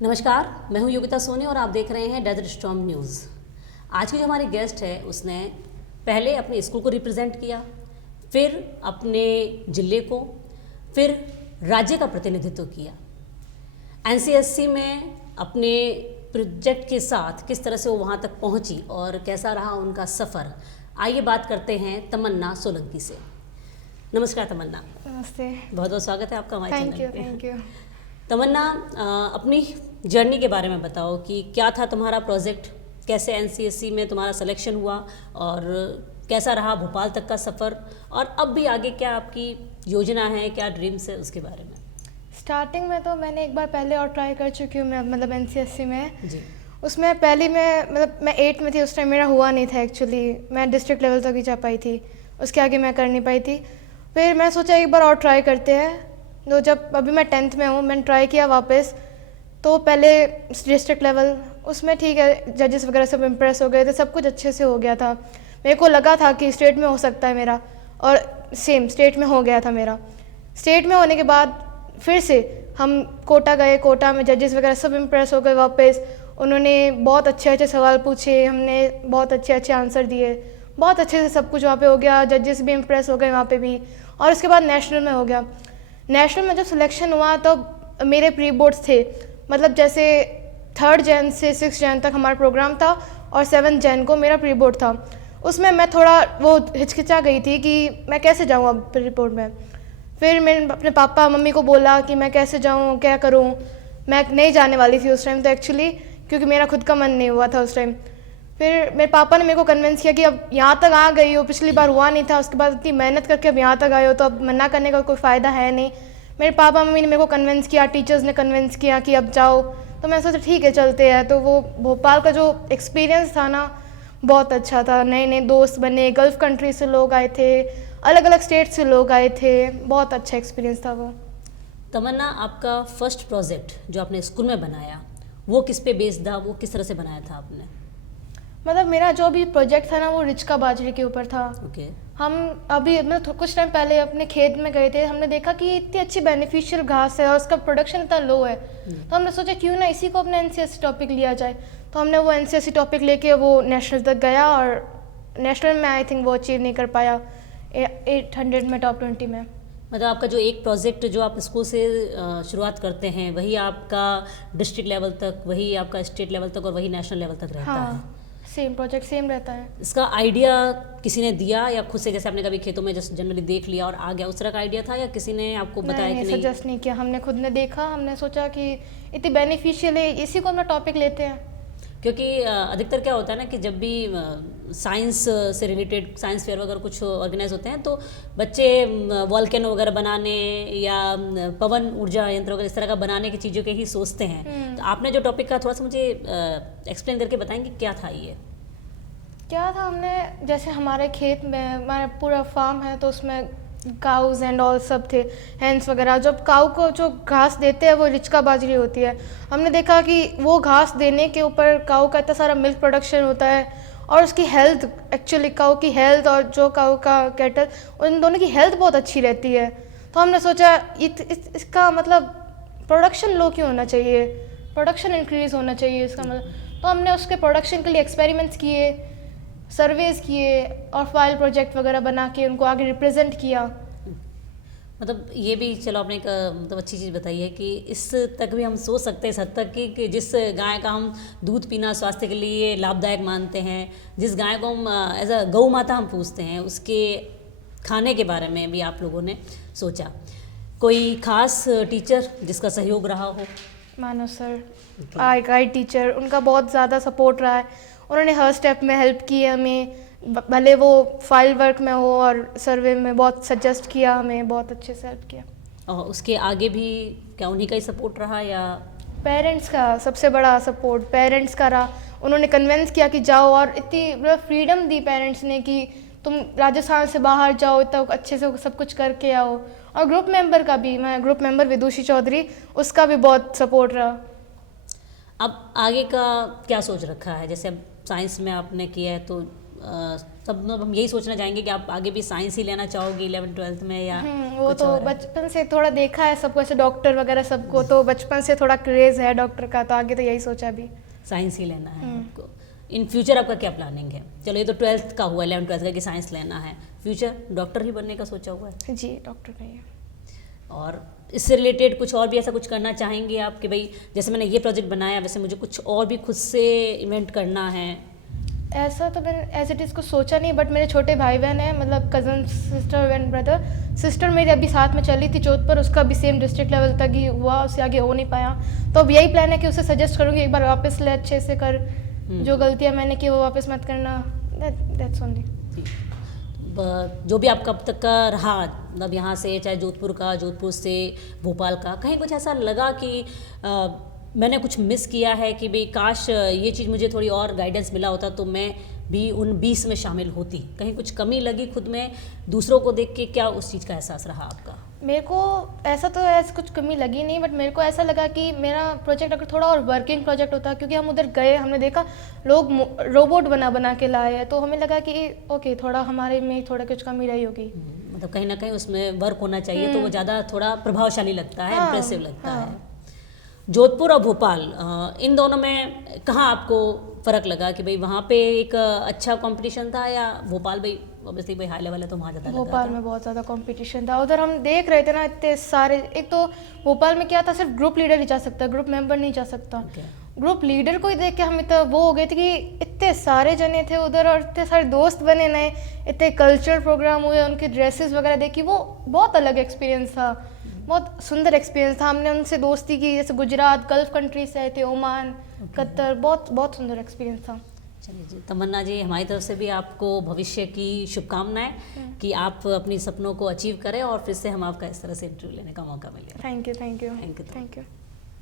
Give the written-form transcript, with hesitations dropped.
नमस्कार, मैं हूं योगिता सोनी और आप देख रहे हैं डेजर्ट स्टॉर्म न्यूज़। आज की जो हमारी गेस्ट है उसने पहले अपने स्कूल को रिप्रेजेंट किया, फिर अपने ज़िले को, फिर राज्य का प्रतिनिधित्व किया। एनसीएससी में अपने प्रोजेक्ट के साथ किस तरह से वो वहाँ तक पहुँची और कैसा रहा उनका सफ़र, आइए बात करते हैं तमन्ना सोलंकी से। नमस्कार तमन्ना। नमस्ते। बहुत बहुत स्वागत है आपका हमारे चैनल पे। Thank you. तमन्ना, अपनी जर्नी के बारे में बताओ कि क्या था तुम्हारा प्रोजेक्ट, कैसे एनसीएससी में तुम्हारा सिलेक्शन हुआ और कैसा रहा भोपाल तक का सफ़र, और अब भी आगे क्या आपकी योजना है, क्या ड्रीम्स है, उसके बारे में। स्टार्टिंग में तो मैंने एक बार पहले और ट्राई कर चुकी हूँ मैं, मतलब एनसीएससी में। जी। उसमें पहली मैं 8 में थी, उस टाइम मेरा हुआ नहीं था एक्चुअली। मैं डिस्ट्रिक्ट लेवल तक ही जा पाई थी, उसके आगे मैं कर नहीं पाई थी। फिर मैं सोचा एक बार और ट्राई करते हैं। तो जब अभी मैं 10th में हूँ, मैंने ट्राई किया वापस। तो पहले डिस्ट्रिक्ट लेवल, उसमें ठीक है, जजेस वगैरह सब इम्प्रेस हो गए थे, सब कुछ अच्छे से हो गया था। मेरे को लगा था कि स्टेट में हो सकता है मेरा, और सेम स्टेट में हो गया था मेरा। स्टेट में होने के बाद फिर से हम कोटा गए, कोटा में जजेस वगैरह सब इम्प्रेस हो गए वापस। उन्होंने बहुत अच्छे अच्छे सवाल पूछे, हमने बहुत अच्छे अच्छे आंसर दिए, बहुत अच्छे से सब कुछ वहाँ पे हो गया। जजेस भी इम्प्रेस हो गए वहाँ पे भी। और उसके बाद नेशनल में हो गया। नेशनल में जब सिलेक्शन हुआ तो मेरे प्री बोर्ड्स थे, मतलब जैसे 3 जन से 6 जन तक हमारा प्रोग्राम था और 7 जन को मेरा प्री बोर्ड था। उसमें मैं थोड़ा वो हिचकिचा गई थी कि मैं कैसे जाऊँ अब प्री बोर्ड में। फिर मैंने अपने पापा मम्मी को बोला कि मैं कैसे जाऊँ, क्या करूँ। मैं नहीं जाने वाली थी उस टाइम तो एक्चुअली, क्योंकि मेरा खुद का मन नहीं हुआ था उस टाइम। फिर मेरे पापा ने मेरे को कन्विंस किया कि अब यहाँ तक आ गई हो, पिछली बार हुआ नहीं था, उसके बाद इतनी मेहनत करके अब यहाँ तक आए हो, तो अब मना करने का कोई फ़ायदा है नहीं। मेरे पापा मम्मी ने मेरे को कन्विंस किया, टीचर्स ने कन्विंस किया कि अब जाओ। तो मैं सोचा ठीक है चलते हैं। तो वो भोपाल का जो एक्सपीरियंस था ना, बहुत अच्छा था। नए नए दोस्त बने, गल्फ़ कंट्री से लोग आए थे, अलग अलग स्टेट से लोग आए थे। बहुत अच्छा एक्सपीरियंस था वो। तमन्ना, आपका फर्स्ट प्रोजेक्ट जो आपने स्कूल में बनाया वो किस पे बेस्ड था, वो किस तरह से बनाया था आपने? मतलब मेरा जो भी प्रोजेक्ट था ना, वो रिचका बाजरे के ऊपर था। ओके। हम अभी मतलब कुछ टाइम पहले अपने खेत में गए थे, हमने देखा कि इतनी अच्छी बेनिफिशियल घास है और उसका प्रोडक्शन इतना लो है। तो हमने सोचा क्यों ना इसी को अपना एनसीएससी टॉपिक लिया जाए। तो हमने वो एनसीएससी टॉपिक लेके वो नेशनल तक गया, और नेशनल में आई थिंक वो अचीव नहीं कर पाया, 800 में टॉप 20 में। मतलब आपका जो एक प्रोजेक्ट जो आप स्कूल से शुरुआत करते हैं वही आपका डिस्ट्रिक्ट लेवल तक, वही आपका स्टेट लेवल तक और वही नेशनल लेवल तक रहता है। हाँ, सेम प्रोजेक्ट सेम रहता है। इसका आइडिया किसी ने दिया या खुद से, जैसे आपने कभी खेतों में जस्ट जनरली देख लिया और आ गया, उस तरह का आइडिया था या किसी ने आपको बताया कि नहीं? सजेस्ट नहीं किया, हमने खुद ने देखा, हमने सोचा कि इतनी बेनिफिशियल है, इसी को अपना टॉपिक लेते हैं। क्योंकि अधिकतर क्या होता है ना कि जब भी साइंस से रिलेटेड साइंस फेयर वगैरह कुछ ऑर्गेनाइज होते हैं तो बच्चे वॉल्केनो वगैरह बनाने या पवन ऊर्जा यंत्र वगैरह इस तरह का बनाने की चीज़ों के ही सोचते हैं। तो आपने जो टॉपिक का थोड़ा सा मुझे एक्सप्लेन करके बताएंगे क्या था ये? क्या था, हमने जैसे हमारे खेत में, हमारा पूरा फार्म है तो उसमें काउज एंड ऑल सब थे, हैंस वगैरह। जब काऊ को जो घास देते हैं वो रिचका बाजरी होती है। हमने देखा कि वो घास देने के ऊपर काऊ का इतना सारा मिल्क प्रोडक्शन होता है, और उसकी हेल्थ, एक्चुअली काऊ की हेल्थ और जो काऊ का कैटल, उन दोनों की हेल्थ बहुत अच्छी रहती है। तो हमने सोचा इसका मतलब प्रोडक्शन लो क्यों होना चाहिए, प्रोडक्शन इंक्रीज़ होना चाहिए इसका मतलब। तो हमने उसके प्रोडक्शन के लिए एक्सपेरिमेंट्स किए, सर्वेज किए, और फाइल प्रोजेक्ट वगैरह बना के उनको आगे रिप्रेजेंट किया। मतलब ये भी चलो आपने एक मतलब अच्छी चीज़ बताई है कि इस तक भी हम सोच सकते हैं इस हद तक कि जिस गाय का हम दूध पीना स्वास्थ्य के लिए लाभदायक मानते हैं, जिस गाय को हम एज अ गौ माता हम पूछते हैं, उसके खाने के बारे में भी आप लोगों ने सोचा। कोई खास टीचर जिसका सहयोग रहा हो? मानो सर, गाइड टीचर, उनका बहुत ज़्यादा सपोर्ट रहा है। उन्होंने हर स्टेप में हेल्प की है हमें, भले वो फाइल वर्क में हो और सर्वे में, बहुत सजेस्ट किया हमें, बहुत अच्छे से हेल्प किया। और उसके आगे भी क्या उन्हीं का ही सपोर्ट रहा या? पेरेंट्स का सबसे बड़ा सपोर्ट पेरेंट्स का रहा। उन्होंने कन्विंस किया कि जाओ, और इतनी फ्रीडम दी पेरेंट्स ने कि तुम राजस्थान से बाहर जाओ, इतना अच्छे से सब कुछ करके आओ। और ग्रुप मेंबर का भी, मैं ग्रुप मेंबर विदुषी चौधरी, उसका भी बहुत सपोर्ट रहा। अब आगे का क्या सोच रखा है? जैसे अब साइंस में आपने किया है तो तब मतलब हम यही सोचना चाहेंगे कि आप आगे भी साइंस ही लेना चाहोगे 11th-12th में या वो कुछ तो और है? बचपन से थोड़ा देखा है सबको, ऐसे डॉक्टर वगैरह सबको, तो बचपन से थोड़ा क्रेज है डॉक्टर का, तो आगे तो यही सोचा भी। साइंस ही लेना है आपको। इन फ्यूचर आपका क्या प्लानिंग है? चलो ये तो 12th का हुआ, 11th-12th का कि साइंस लेना है, फ्यूचर डॉक्टर ही बनने का सोचा हुआ है? जी डॉक्टर नहीं है। और इससे रिलेटेड कुछ और भी ऐसा कुछ करना चाहेंगे आप कि भाई जैसे मैंने ये प्रोजेक्ट बनाया वैसे मुझे कुछ और भी खुद से इवेंट करना है? ऐसा तो मैंने एज इट इज़ कुछ सोचा नहीं, बट मेरे छोटे भाई बहन हैं, मतलब cousin sister and brother. Sister मेरी अभी साथ में चली थी जोधपुर, उसका भी सेम डिस्ट्रिक्ट लेवल तक ही हुआ, उससे आगे हो नहीं पाया। तो अब यही प्लान है कि उसे सजेस्ट करूँगी एक बार वापस ले, अच्छे से कर, जो गलतियाँ मैंने की वो वापस मत करना। That's only. जो भी आपका अब तक का रहा, मतलब यहाँ से चाहे जोधपुर का, जोधपुर से भोपाल का, कहीं कुछ ऐसा लगा कि मैंने कुछ मिस किया है कि भाई काश ये चीज़ मुझे थोड़ी और गाइडेंस मिला होता तो मैं भी उन 20 में शामिल होती, कहीं कुछ कमी लगी खुद में दूसरों को देख के, क्या उस चीज़ का एहसास रहा आपका? मेरे को ऐसा तो ऐसा कुछ कमी लगी नहीं, बट मेरे को ऐसा लगा कि मेरा प्रोजेक्ट अगर थोड़ा और वर्किंग प्रोजेक्ट होता, क्योंकि हम उधर गए, हमने देखा लोग रोबोट बना बना के लाए हैं, तो हमें लगा कि ओके थोड़ा हमारे में थोड़ा कुछ कमी रही होगी। मतलब कहीं ना कहीं उसमें वर्क होना चाहिए तो वो ज़्यादा थोड़ा प्रभावशाली लगता है, इम्प्रेसिव लगता है। जोधपुर और भोपाल, इन दोनों में कहाँ आपको फ़र्क लगा कि भाई वहाँ पे एक अच्छा कंपटीशन था, या भोपाल भाई ऑब्वियसली भाई हाई लेवल है तो वहाँ ज़्यादा लगा भोपाल में बहुत ज़्यादा कंपटीशन था, उधर हम देख रहे थे ना इतने सारे। एक तो भोपाल में क्या था, सिर्फ ग्रुप लीडर ही जा सकता, ग्रुप मेंबर नहीं जा सकता। ग्रुप लीडर को ही देख के हम इतना वो हो गए थे कि इतने सारे जने थे उधर और इतने सारे दोस्त बने नए, इतने कल्चरल प्रोग्राम हुए, उनके ड्रेसेस वगैरह देखी, वो बहुत अलग एक्सपीरियंस था, बहुत सुंदर एक्सपीरियंस था। हमने उनसे दोस्ती की, जैसे गुजरात, गल्फ कंट्रीज से आए थे, ओमान, कतर, बहुत बहुत सुंदर एक्सपीरियंस था। चलिए जी, तमन्ना जी हमारी तरफ से भी आपको भविष्य की शुभकामनाएं कि आप अपनी सपनों को अचीव करें और फिर से हम आपका इस तरह से इंटरव्यू लेने का मौका मिले। Thank you. Thank you. Thank you.